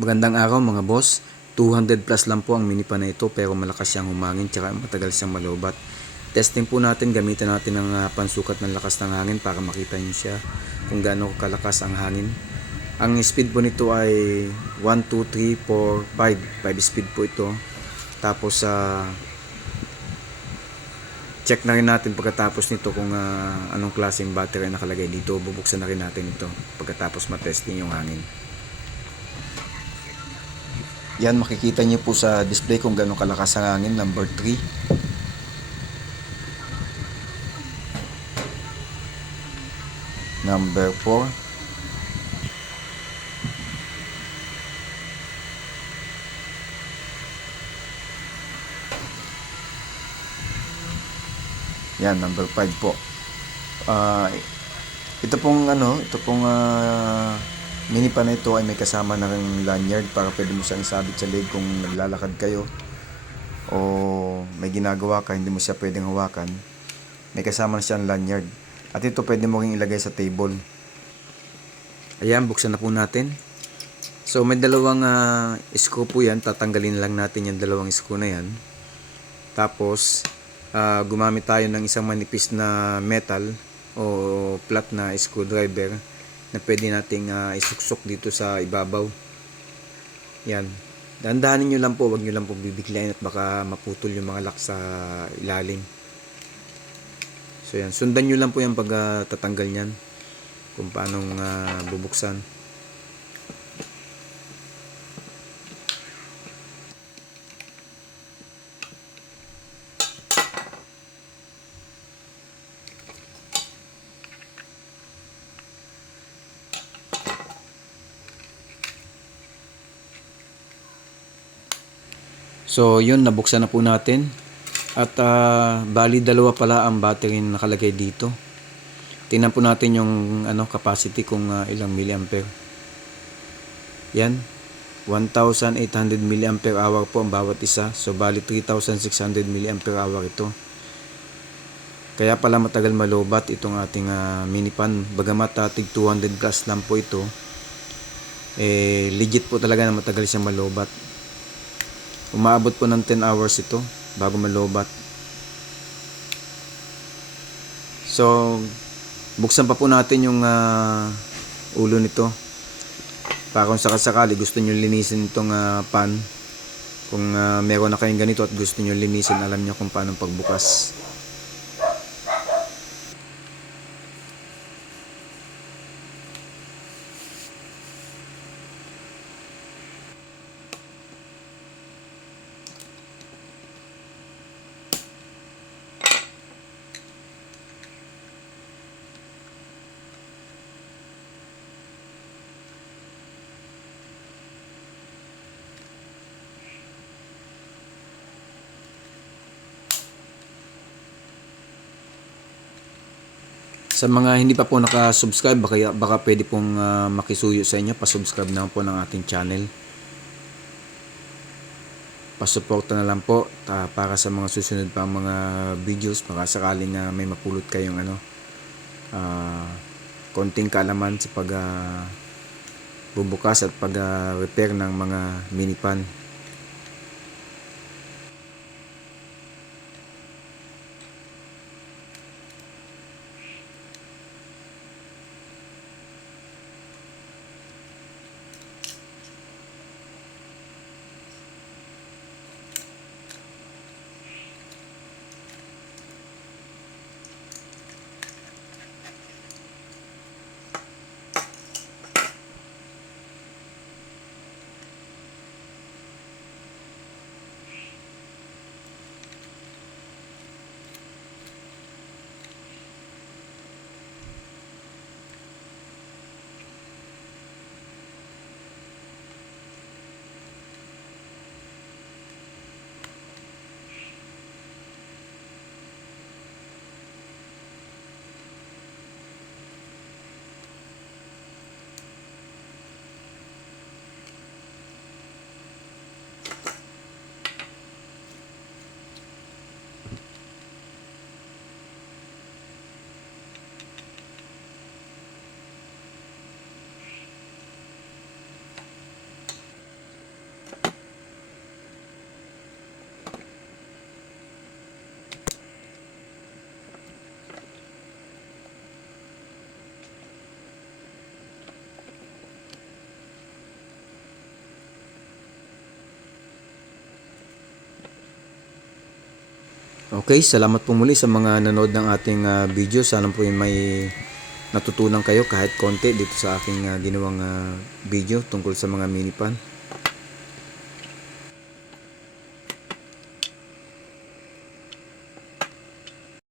Magandang araw mga boss. 200 plus lang po ang minipan na ito pero malakas siyang humangin tsaka matagal siyang malobat. Testing po natin, gamitan natin ng pansukat ng lakas ng hangin para makita niyo siya kung gaano kalakas ang hangin. Ang speed po nito ay 1, 2, 3, 4, 5. 5 speed po ito. Tapos check na rin natin pagkatapos nito kung anong klaseng battery ang nakalagay dito. Bubuksan na rin natin ito pagkatapos matesting yung hangin. Yan, makikita niyo po sa display kung gaano kalakas ang hangin, number 3. Number 4. Yan, number 5 po. Ito pong minipan na ito ay may kasama na ring lanyard para pwede mo siyang isabit sa leg kung naglalakad kayo o may ginagawa ka, hindi mo siya pwedeng hawakan. May kasama na siyang lanyard. At ito pwede mo ring ilagay sa table. Ayan, buksan na po natin. So may dalawang screw po yan. Tatanggalin lang natin yung dalawang screw na yan. Tapos gumamit tayo ng isang manipis na metal o flat na screwdriver na pwede nating isuksok dito sa ibabaw. Yan. Dahan-dahanin nyo lang po, wag nyo lang po bibiglayin at baka maputol yung mga lock sa ilalim. So yan, sundan nyo lang po yung pag tatanggal nyan kung paano bubuksan. So yun, nabuksan na po natin. At bali dalawa pala ang battery na nakalagay dito. Tingnan po natin yung capacity kung ilang milliampere. Yan, 1,800 milliampere hour po ang bawat isa. So bali 3,600 milliampere hour ito. Kaya pala matagal malobat itong ating minipan. Bagamat tig 200 plus lang po ito, legit po talaga na matagal siyang malobat. Umaabot po ng 10 hours ito bago malobat. So buksan pa po natin yung ulo nito para kung sakasakali gusto nyo linisin itong pan. Kung meron na kayong ganito at gusto nyo linisin, alam nyo kung paano pagbukas. Sa mga hindi pa po naka-subscribe, baka pwede pong makisuyo sa inyo, pa-subscribe na po ng ating channel. Pa-suporta na lang po para sa mga susunod pa mga videos, baka sakaling may mapulot kayong konting kaalaman sa bubukas at pag-repair ng mga minipan. Okay, salamat po muli sa mga nanood ng ating video. Sana po may natutunan kayo kahit konti dito sa aking ginawang video tungkol sa mga mini pan.